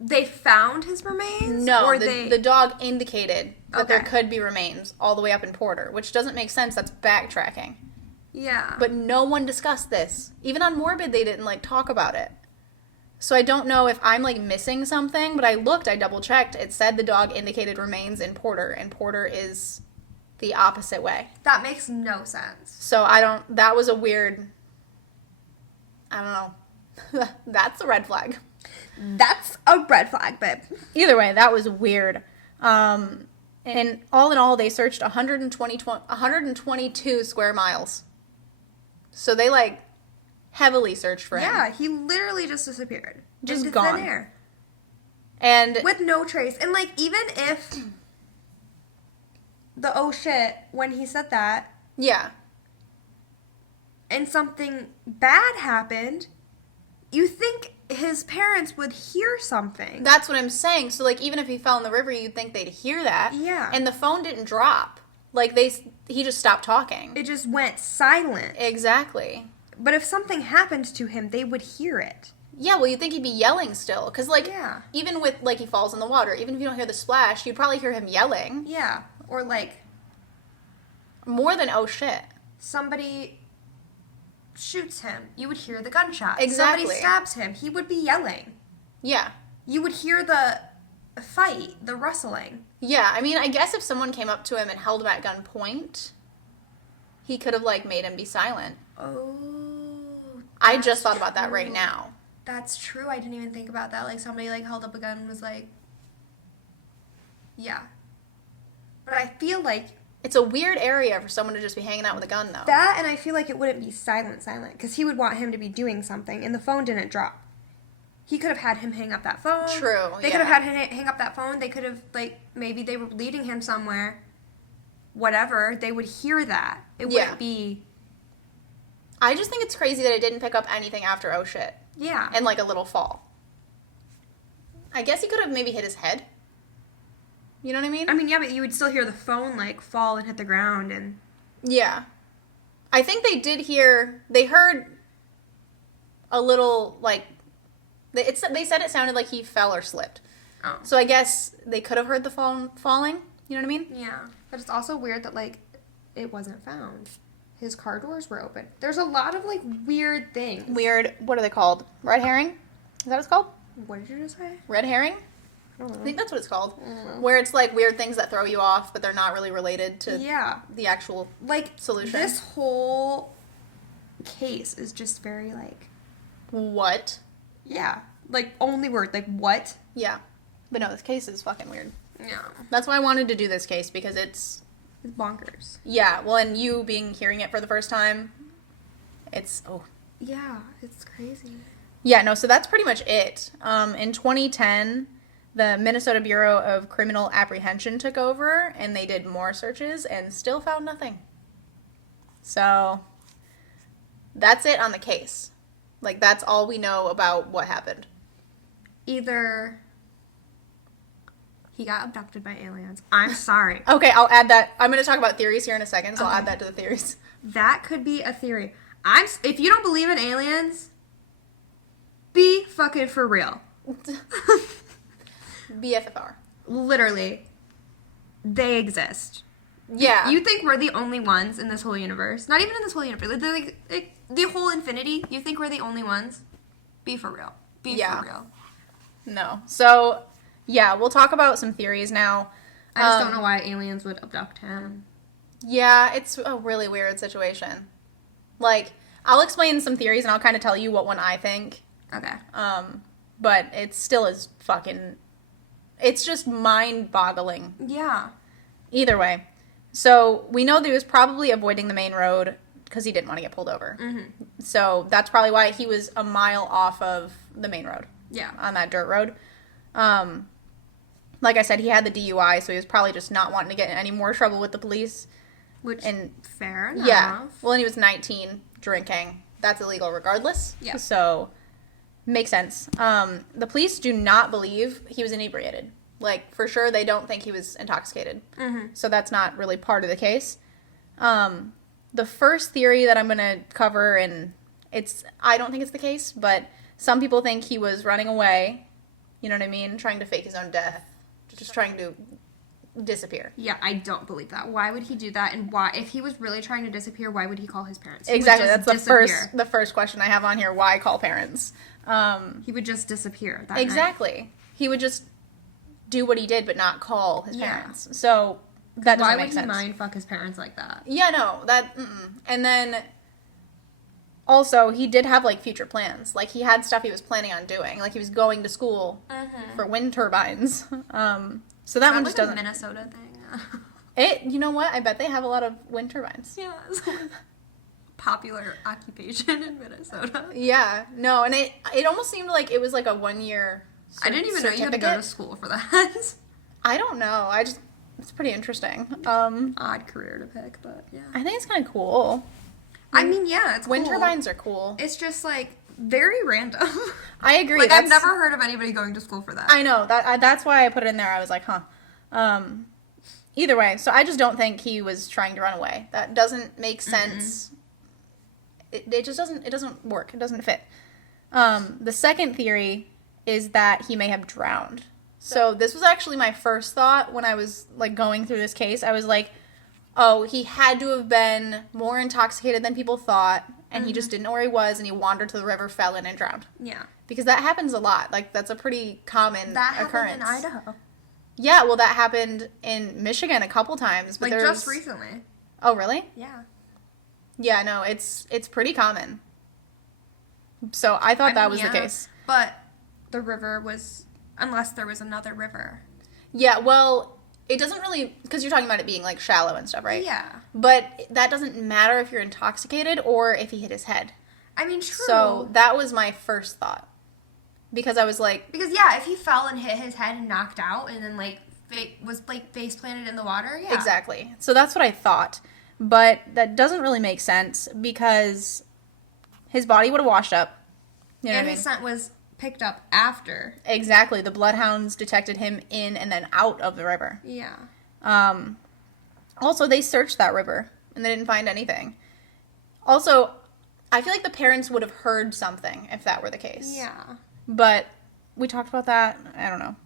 They found his remains? No, or the dog indicated that there could be remains all the way up in Porter, which doesn't make sense. That's backtracking. Yeah. But no one discussed this. Even on Morbid, they didn't, like, talk about it. So I don't know if I'm, like, missing something, but I double-checked. It said the dog indicated remains in Porter, and Porter is the opposite way. That makes no sense. So that was a weird, I don't know. That's a red flag. That's a red flag, babe. Either way, that was weird. And all in all, they searched 122 square miles. So they, like, heavily searched for him. Yeah, he literally just disappeared. Just into gone. Thin air. And with no trace. And, like, even if the oh shit, when he said that. Yeah. And something bad happened, you think his parents would hear something. That's what I'm saying. So, like, even if he fell in the river, you'd think they'd hear that. Yeah. And the phone didn't drop. Like, he just stopped talking. It just went silent. Exactly. But if something happened to him, they would hear it. Yeah, well, you'd think he'd be yelling still. Because, like, Yeah. even with, like, he falls in the water, even if you don't hear the splash, you'd probably hear him yelling. Yeah. Or, like... More than, oh, shit. Somebody shoots him. You would hear the gunshot. Exactly. Somebody stabs him. He would be yelling. Yeah. You would hear the fight, the rustling. Yeah, I mean, I guess if someone came up to him and held him at gunpoint, he could have, like, made him be silent. Oh. I just thought about that right now. That's true. I didn't even think about that. Like, somebody, like, held up a gun and was like... Yeah. But I feel like... It's a weird area for someone to just be hanging out with a gun, though. That, and I feel like it wouldn't be silent, because he would want him to be doing something, and the phone didn't drop. He could have had him hang up that phone. True, They could have had him hang up that phone. They could have, like, maybe they were leading him somewhere. Whatever. They would hear that. It wouldn't be... I just think it's crazy that it didn't pick up anything after oh shit. Yeah. And, like, a little fall. I guess he could have maybe hit his head. You know what I mean? I mean, yeah, but you would still hear the phone, like, fall and hit the ground, and... Yeah. I think they heard a little, like... They said it sounded like he fell or slipped. Oh. So I guess they could have heard the phone falling. You know what I mean? Yeah. But it's also weird that, like, it wasn't found. His car doors were open. There's a lot of, like, weird things. Weird. What are they called? Red herring? Is that what it's called? What did you just say? Red herring? I don't know. I think that's what it's called. Where it's, like, weird things that throw you off, but they're not really related to the actual solution. This whole case is just very, like... What? Yeah. Like, only word. Like, what? Yeah. But no, this case is fucking weird. Yeah. That's why I wanted to do this case, because it's... It's bonkers. Yeah, well, and you hearing it for the first time, it's... Oh. Yeah, it's crazy. Yeah, no, so that's pretty much it. In 2010, the Minnesota Bureau of Criminal Apprehension took over, and they did more searches and still found nothing. So, that's it on the case. Like, that's all we know about what happened. Either he got abducted by aliens. I'm sorry. Okay, I'll add that. I'm going to talk about theories here in a second, so I'll add that to the theories. That could be a theory. If you don't believe in aliens, be fucking for real. BFFR. Literally. They exist. Yeah. You think we're the only ones in this whole universe? Not even in this whole universe. Like, the whole infinity. You think we're the only ones? Be for real. Be for real. No. So, yeah, we'll talk about some theories now. I just don't know why aliens would abduct him. Yeah, it's a really weird situation. Like, I'll explain some theories and I'll kind of tell you what one I think. Okay. But it still is fucking... It's just mind-boggling. Yeah. Either way. So, we know that he was probably avoiding the main road because he didn't want to get pulled over. Mm-hmm. So, that's probably why he was a mile off of the main road. Yeah. On that dirt road. Like I said, he had the DUI, so he was probably just not wanting to get in any more trouble with the police. Fair enough. Yeah. Well, and he was 19, drinking. That's illegal regardless. Yeah. So, makes sense. The police do not believe he was inebriated. Like, for sure, they don't think he was intoxicated. Mm-hmm. So that's not really part of the case. The first theory that I'm going to cover, and I don't think it's the case, but some people think he was running away, you know what I mean? Trying to fake his own death. Just trying to disappear. Yeah, I don't believe that. Why would he do that? And why, if he was really trying to disappear, why would he call his parents? Exactly. That's the first question I have on here. Why call parents? He would just disappear that exactly. night. He would just do what he did, but not call his parents. So that doesn't make sense. Why would he mind fuck his parents like that? Yeah, no. And then also, he did have, like, future plans. Like, he had stuff he was planning on doing. Like, he was going to school for wind turbines. So that one just doesn't... a Minnesota thing? You know what? I bet they have a lot of wind turbines. Yeah. Popular occupation in Minnesota. Yeah. No, and it almost seemed like it was, like, a 1-year I didn't even know you had to go to school for that. I don't know. It's pretty interesting. Odd career to pick, but yeah. I think it's kind of cool. I mean, yeah, it's wind cool. turbines are cool. It's just, like, very random. I agree. Like, I've never heard of anybody going to school for that. I know. That's why I put it in there. I was like, huh. Either way, so I just don't think he was trying to run away. That doesn't make sense. It just doesn't work. It doesn't fit. The second theory is that he may have drowned. So this was actually my first thought when I was like going through this case. I was like, oh, he had to have been more intoxicated than people thought, and he just didn't know where he was, and he wandered to the river, fell in, and drowned. Yeah. Because that happens a lot. Like, that's a pretty common occurrence. That happened in Idaho. Yeah, well, that happened in Michigan a couple times. But like, just recently. Oh, really? Yeah. Yeah, no, it's pretty common. So I thought that was the case. But the river was, unless there was another river. Yeah, well, it doesn't really, because you're talking about it being, like, shallow and stuff, right? Yeah. But that doesn't matter if you're intoxicated or if he hit his head. I mean, true. So that was my first thought. Because I was like... Because, yeah, if he fell and hit his head and knocked out and then, like, was, like, face planted in the water, yeah. Exactly. So that's what I thought. But that doesn't really make sense because his body would have washed up. You know and what I mean? his scent was picked up after. Exactly. The bloodhounds detected him in and then out of the river. Yeah. Also, they searched that river and they didn't find anything. Also, I feel like the parents would have heard something if that were the case. Yeah. But we talked about that. I don't know.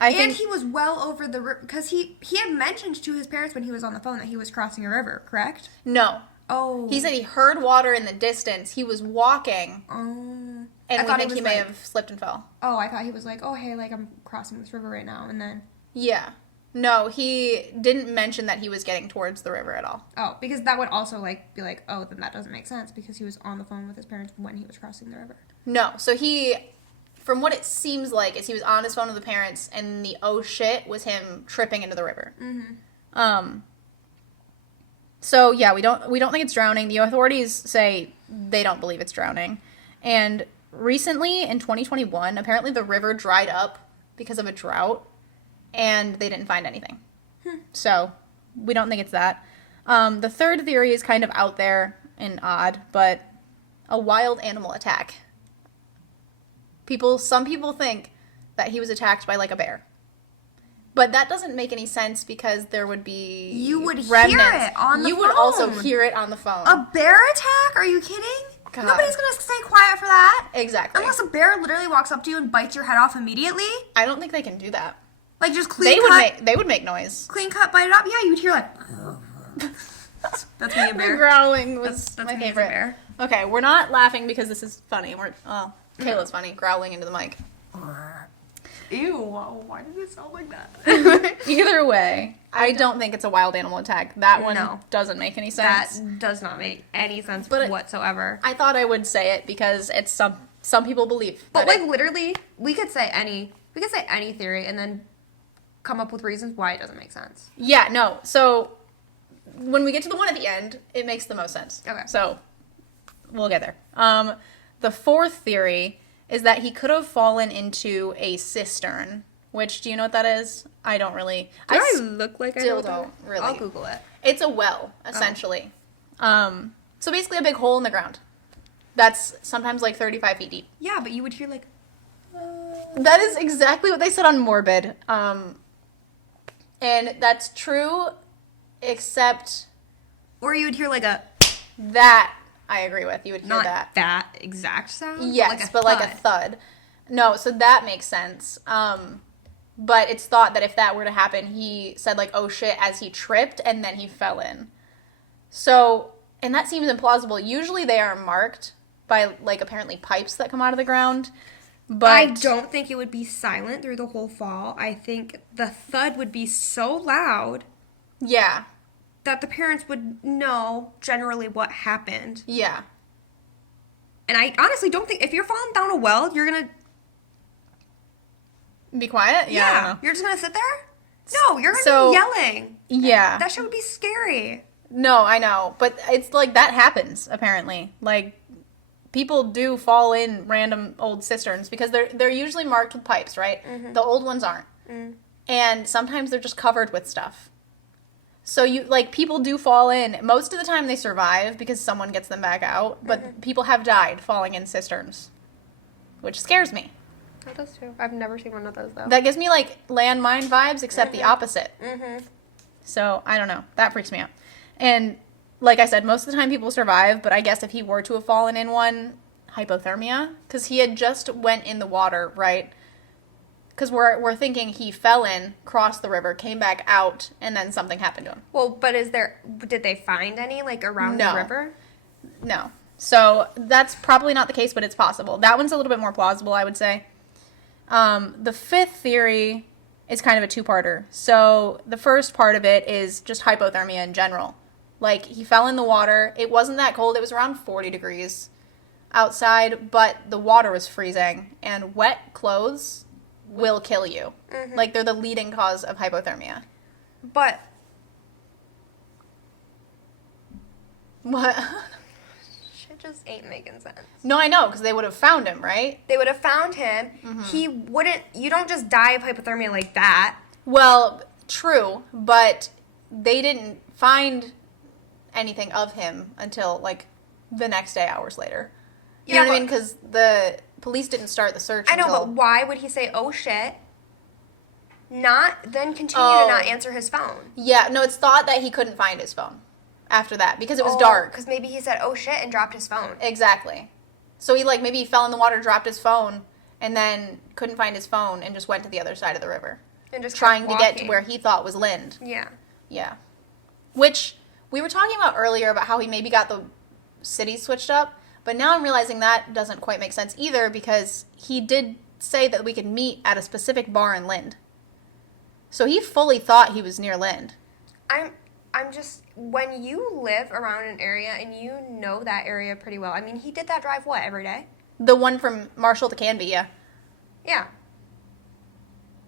I think he was well over the river because he had mentioned to his parents when he was on the phone that he was crossing a river, correct? No. Oh. He said he heard water in the distance. He was walking. Oh. And we think he may have slipped and fell. Oh, I thought he was like, oh, hey, like, I'm crossing this river right now, and then... Yeah. No, he didn't mention that he was getting towards the river at all. Oh, because that would also, like, be like, oh, then that doesn't make sense because he was on the phone with his parents when he was crossing the river. No, so he... From what it seems like, is he was on his phone with the parents, and the oh shit was him tripping into the river. Mm-hmm. So yeah, we don't think it's drowning. The authorities say they don't believe it's drowning. And recently, in 2021, apparently the river dried up because of a drought, and they didn't find anything. So we don't think it's that. The third theory is kind of out there and odd, but a wild animal attack. Some people think that he was attacked by, like, a bear. But that doesn't make any sense because there would be You would remnants. hear it on the phone. You would also hear it on the phone. A bear attack? Are you kidding? God. Nobody's going to stay quiet for that. Exactly. Unless a bear literally walks up to you and bites your head off immediately. I don't think they can do that. Like, just clean cut. They would make noise. Clean cut, bite it up. Yeah, you'd hear, like... That's me, a bear. The growling was that's my me favorite. As a bear. Okay, we're not laughing because this is funny. Kayla's funny, growling into the mic. Ew, why did it sound like that? Either way, I don't think it's a wild animal attack. That one doesn't make any sense. That does not make any sense whatsoever. I thought I would say it because it's some people believe. But like literally, we could say any theory and then come up with reasons why it doesn't make sense. Yeah, no. So when we get to the one at the end, it makes the most sense. Okay. So we'll get there. The fourth theory is that he could have fallen into a cistern, which, do you know what that is? I don't really. I look like I still don't really. I'll Google it. It's a well, essentially. So basically a big hole in the ground. That's sometimes like 35 feet deep. Yeah, but you would hear like... That is exactly what they said on Morbid. And that's true, except... Or you would hear like a... That... I agree with. You would hear that exact sound? Yes, but like a thud. No, so that makes sense. But it's thought that if that were to happen, he said like, oh shit, as he tripped, and then he fell in. So, and that seems implausible. Usually they are marked by like apparently pipes that come out of the ground. But I don't think it would be silent through the whole fall. I think the thud would be so loud. Yeah. That the parents would know generally what happened. Yeah. And I honestly don't think... If you're falling down a well, you're going to... Be quiet? Yeah. You're just going to sit there? No, you're going to be yelling. Yeah. That shit would be scary. No, I know. But it's like that happens, apparently. Like, people do fall in random old cisterns because they're usually marked with pipes, right? Mm-hmm. The old ones aren't. Mm. And sometimes they're just covered with stuff. So people do fall in. Most of the time they survive because someone gets them back out, but people have died falling in cisterns, which scares me. That does too. I've never seen one of those though. That gives me like landmine vibes, except the opposite. Mm-hmm. So I don't know. That freaks me out. And like I said, most of the time people survive, but I guess if he were to have fallen in one, hypothermia, because he had just went in the water, right? Because we're thinking he fell in, crossed the river, came back out, and then something happened to him. Well, but did they find any, like, around the river? No. So that's probably not the case, but it's possible. That one's a little bit more plausible, I would say. The fifth theory is kind of a two-parter. So the first part of it is just hypothermia in general. Like, he fell in the water. It wasn't that cold. It was around 40 degrees outside, but the water was freezing. And wet clothes will kill you. Mm-hmm. Like, they're the leading cause of hypothermia. But... What? Shit just ain't making sense. No, I know, because they would have found him, right? They would have found him. Mm-hmm. He wouldn't... You don't just die of hypothermia like that. Well, true, but they didn't find anything of him until, like, the next day, hours later. You know what I mean? Because the police didn't start the search until... but why would he say, oh, shit, then continue to not answer his phone? Yeah, no, it's thought that he couldn't find his phone after that, because it was dark. Because maybe he said, oh, shit, and dropped his phone. Exactly. So he, like, maybe he fell in the water, dropped his phone, and then couldn't find his phone, and just went to the other side of the river. And just trying to get to where he thought was Lind. Yeah. Yeah. Which, we were talking about earlier about how he maybe got the cities switched up, but now I'm realizing that doesn't quite make sense either, because he did say that we could meet at a specific bar in Lind. So he fully thought he was near Lind. I'm just, when you live around an area and you know that area pretty well, I mean, he did that drive, what, every day? The one from Marshall to Canby, yeah. Yeah.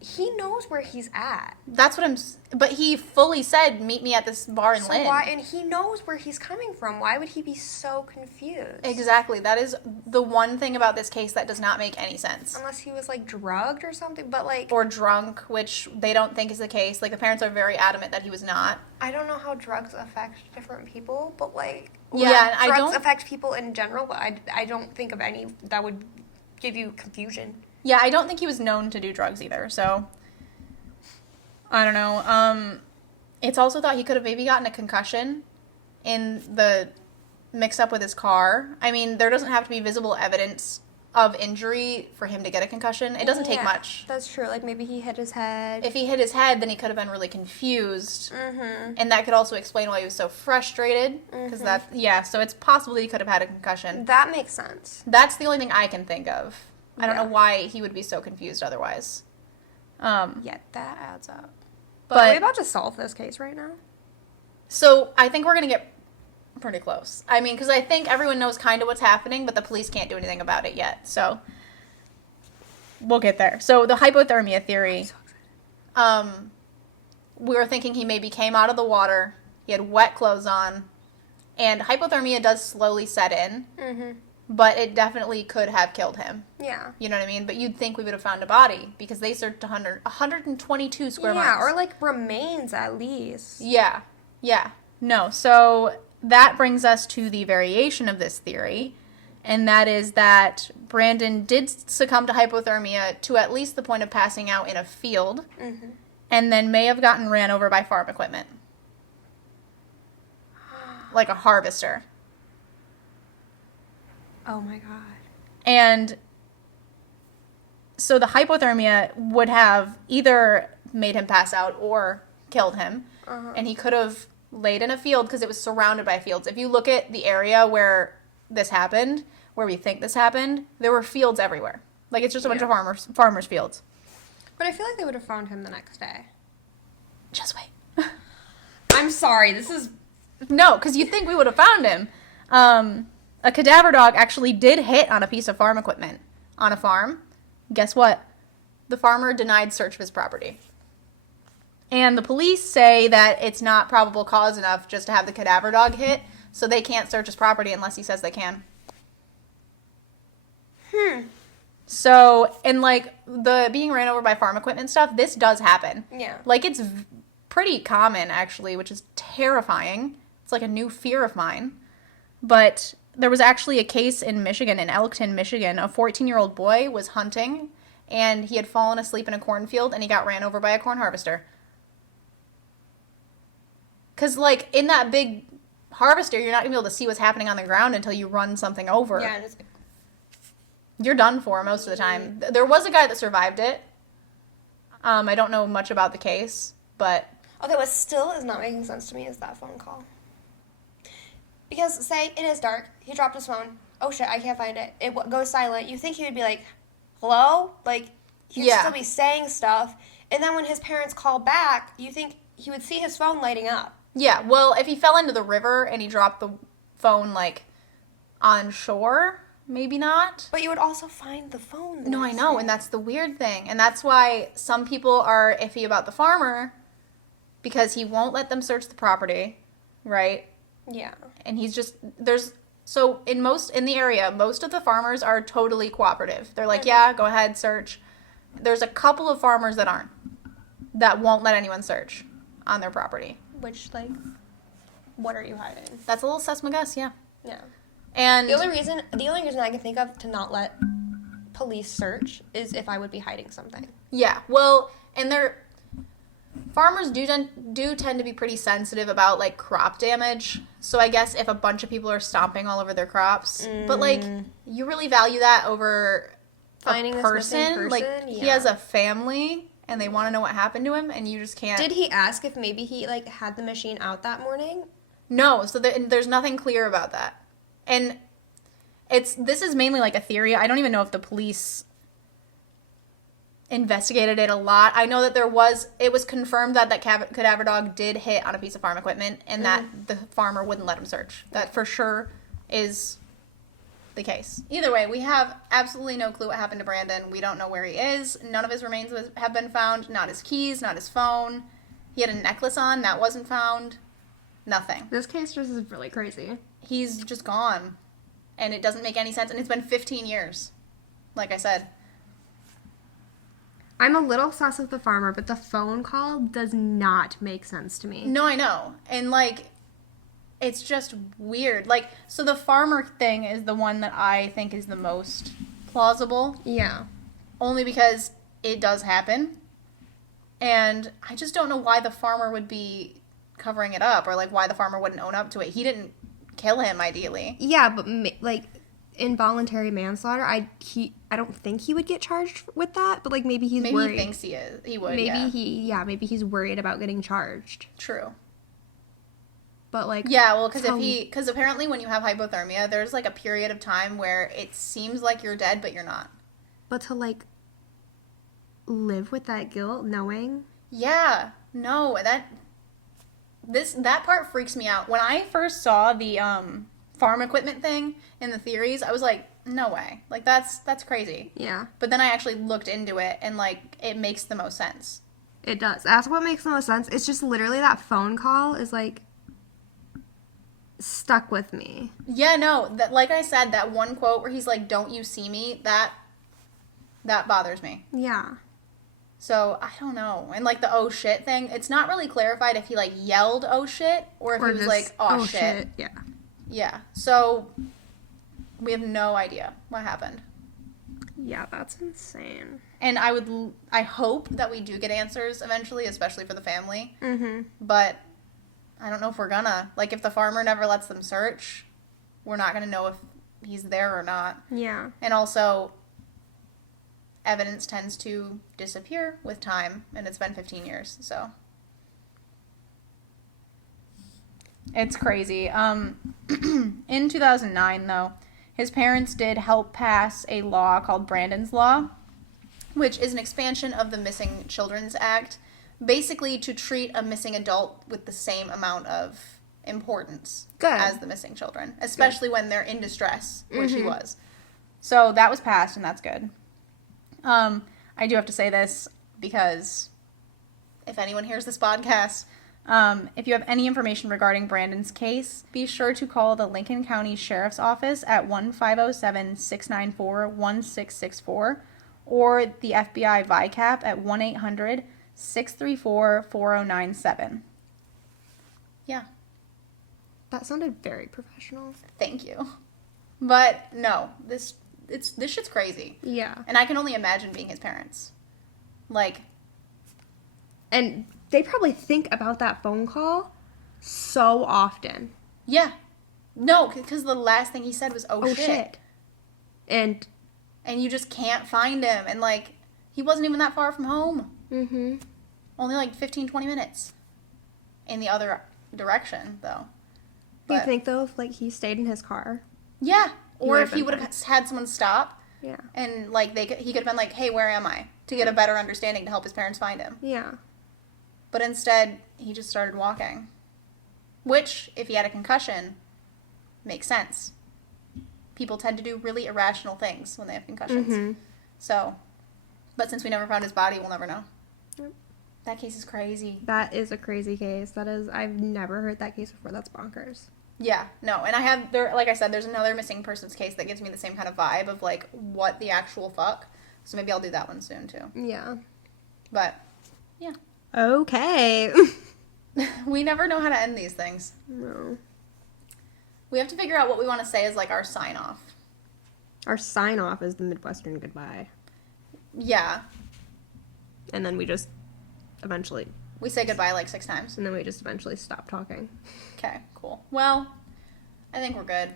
He knows where he's at. That's what but he fully said, meet me at this bar in Lind. And he knows where he's coming from. Why would he be so confused? Exactly. That is the one thing about this case that does not make any sense. Unless he was, like, drugged or something, but, like... Or drunk, which they don't think is the case. Like, the parents are very adamant that he was not. I don't know how drugs affect different people, but, like... Yeah, drugs affect people in general, but I don't think of any that would give you confusion. Yeah, I don't think he was known to do drugs either, so... I don't know. It's also thought he could have maybe gotten a concussion in the mix-up with his car. I mean, there doesn't have to be visible evidence of injury for him to get a concussion. It doesn't take much. That's true. Like, maybe he hit his head. If he hit his head, then he could have been really confused. Mm-hmm. And that could also explain why he was so frustrated. Because so it's possible he could have had a concussion. That makes sense. That's the only thing I can think of. I don't know why he would be so confused otherwise. Yeah, that adds up. But are we about to solve this case right now? So I think we're going to get pretty close. I mean, because I think everyone knows kind of what's happening, but the police can't do anything about it yet. So we'll get there. So the hypothermia theory, we were thinking he maybe came out of the water, he had wet clothes on, and hypothermia does slowly set in. Mm-hmm. But it definitely could have killed him. Yeah. You know what I mean? But you'd think we would have found a body because they searched 122 square miles. Yeah, or like remains at least. Yeah. Yeah. No. So that brings us to the variation of this theory. And that is that Brandon did succumb to hypothermia to at least the point of passing out in a field. Mm-hmm. And then may have gotten ran over by farm equipment. Like a harvester. Oh my God. And so the hypothermia would have either made him pass out or killed him. Uh-huh. And he could have laid in a field because it was surrounded by fields. If you look at the area where this happened, where we think this happened, there were fields everywhere. Like, it's just a bunch of farmers' fields. But I feel like they would have found him the next day. Just wait. I'm sorry, this is... No, because you'd think we would have found him. A cadaver dog actually did hit on a piece of farm equipment on a farm. Guess what? The farmer denied search of his property. And the police say that it's not probable cause enough just to have the cadaver dog hit, so they can't search his property unless he says they can. So, and like the being ran over by farm equipment stuff, this does happen. Yeah. Like, it's pretty common, actually, which is terrifying. It's like a new fear of mine. But there was actually a case in Michigan, in Elkton, Michigan. A 14-year-old boy was hunting, and he had fallen asleep in a cornfield, and he got ran over by a corn harvester. Because, like, in that big harvester, you're not going to be able to see what's happening on the ground until you run something over. Yeah, and it's like... you're done for most of the time. There was a guy that survived it. I don't know much about the case, but... Okay, what still is not making sense to me is that phone call. Because, say, it is dark. He dropped his phone. Oh, shit, I can't find it. It goes silent. You think he would be like, hello? Like, he'd still be saying stuff. And then when his parents call back, you think he would see his phone lighting up. Yeah, well, if he fell into the river and he dropped the phone, like, on shore, maybe not. But you would also find the phone. No, I know, and that's the weird thing. And that's why some people are iffy about the farmer, because he won't let them search the property, right? Yeah. And he's just, so in the area, most of the farmers are totally cooperative. They're like, yeah, go ahead, search. There's a couple of farmers that aren't, that won't let anyone search on their property. Which, like, what are you hiding? That's a little sus-magus, yeah. Yeah. And the only reason I can think of to not let police search is if I would be hiding something. Yeah, well, and farmers do tend to be pretty sensitive about, like, crop damage. So I guess if a bunch of people are stomping all over their crops, but, like, you really value that over finding a person? This missing person? Like, he has a family, and they want to know what happened to him, and you just can't. Did he ask if maybe he, like, had the machine out that morning? No, so there's nothing clear about that. And this is mainly, like, a theory. I don't even know if the police investigated it a lot. I know that it was confirmed that cadaver dog did hit on a piece of farm equipment, and that the farmer wouldn't let him search. That for sure is the case. Either way, we have absolutely no clue what happened to Brandon. We don't know where he is. None of his remains have been found. Not his keys, not his phone. He had a necklace on. That wasn't found. Nothing. This case just is really crazy. He's just gone. And it doesn't make any sense. And it's been 15 years. Like I said. I'm a little sus with the farmer, but the phone call does not make sense to me. No, I know. And, like, it's just weird. Like, so the farmer thing is the one that I think is the most plausible. Yeah. Only because it does happen. And I just don't know why the farmer would be covering it up, or, like, why the farmer wouldn't own up to it. He didn't kill him, ideally. Yeah, but, like, involuntary manslaughter, I don't think he would get charged with that, but, like, maybe he's worried. Maybe he thinks he would, Maybe he's worried about getting charged. True. But, like... Yeah, well, because apparently when you have hypothermia, there's, like, a period of time where it seems like you're dead, but you're not. But to, like, live with that guilt, knowing... Yeah. No, that part freaks me out. When I first saw the farm equipment thing in the theories, I was like, no way. Like, that's crazy. Yeah. But then I actually looked into it, and, like, it makes the most sense. It does. That's what makes the most sense. It's just literally that phone call is, like, stuck with me. Yeah, no. That, like I said, that one quote where he's like, don't you see me? That bothers me. Yeah. So, I don't know. And, like, the oh shit thing, it's not really clarified if he, like, yelled oh shit, or if he was like, oh shit. Yeah. Yeah. So, we have no idea what happened. Yeah, that's insane. And I hope that we do get answers eventually, especially for the family. Mm-hmm. But I don't know if we're gonna. Like, if the farmer never lets them search, we're not gonna know if he's there or not. Yeah. And also, evidence tends to disappear with time, and it's been 15 years, so. It's crazy. In 2009, though, his parents did help pass a law called Brandon's Law, which is an expansion of the Missing Children's Act, basically to treat a missing adult with the same amount of importance as the missing children, especially when they're in distress, which he was. So that was passed, and that's good. I do have to say this because if anyone hears this podcast, if you have any information regarding Brandon's case, be sure to call the Lincoln County Sheriff's Office at 1-507-694-1664 or the FBI ViCap at 1-800-634-4097. Yeah. That sounded very professional. Thank you. But no, this shit's crazy. Yeah. And I can only imagine being his parents. Like. And they probably think about that phone call so often. Yeah. No, because the last thing he said was, oh shit. And and you just can't find him. And, like, he wasn't even that far from home. Mm-hmm. Only, like, 15, 20 minutes in the other direction, though. Do you think, though, if, like, he stayed in his car? Yeah. Or if he would have had someone stop. Yeah. And, like, he could have been like, hey, where am I? To get a better understanding to help his parents find him. Yeah. But instead, he just started walking. Which, if he had a concussion, makes sense. People tend to do really irrational things when they have concussions. Mm-hmm. So, but since we never found his body, we'll never know. Yep. That case is crazy. That is a crazy case. I've never heard that case before. That's bonkers. Yeah, no, and like I said, there's another missing persons case that gives me the same kind of vibe of, like, what the actual fuck. So maybe I'll do that one soon, too. Yeah. But, yeah. Okay. We never know how to end these things. No. We have to figure out what we want to say as, like, our sign-off. Our sign-off is the Midwestern goodbye. Yeah. And then we just eventually... We say goodbye, like, 6 times. And then we just eventually stop talking. Okay, cool. Well, I think we're good.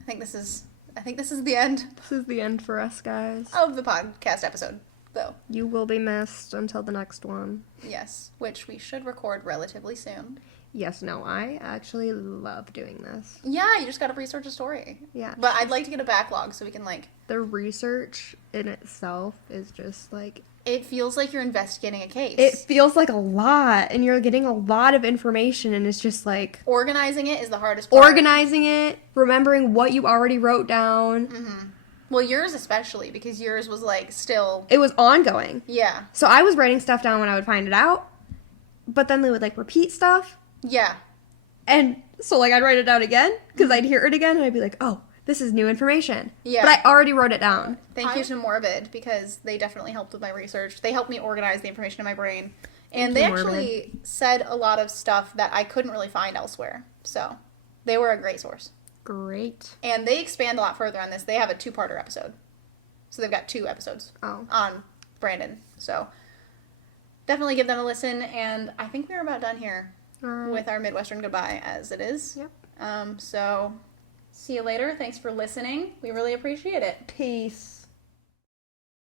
I think this is the end. This is the end for us, guys. Of the podcast episode, though. You will be missed until the next one. Yes, which we should record relatively soon. Yes, no, I actually love doing this. Yeah, you just gotta research a story. Yeah. But I'd like to get a backlog so we can, like... The research in itself is just, like... It feels like you're investigating a case. It feels like a lot, and you're getting a lot of information, and it's just, like... Organizing it is the hardest part. Organizing it, remembering what you already wrote down. Mm-hmm. Well, yours especially, because yours was, like, still... It was ongoing. Yeah. So I was writing stuff down when I would find it out, but then they would, like, repeat stuff. Yeah. And so, like, I'd write it down again, because I'd hear it again, and I'd be like, oh, this is new information. Yeah. But I already wrote it down. Thank you to Morbid, because they definitely helped with my research. They helped me organize the information in my brain. And they actually said a lot of stuff that I couldn't really find elsewhere. So, they were a great source. Great. And they expand a lot further on this. They have a 2-parter episode. So they've got 2 episodes on Brandon. So, definitely give them a listen. And I think we're about done here with our Midwestern goodbye as it is. Yep. So... See you later. Thanks for listening. We really appreciate it. Peace.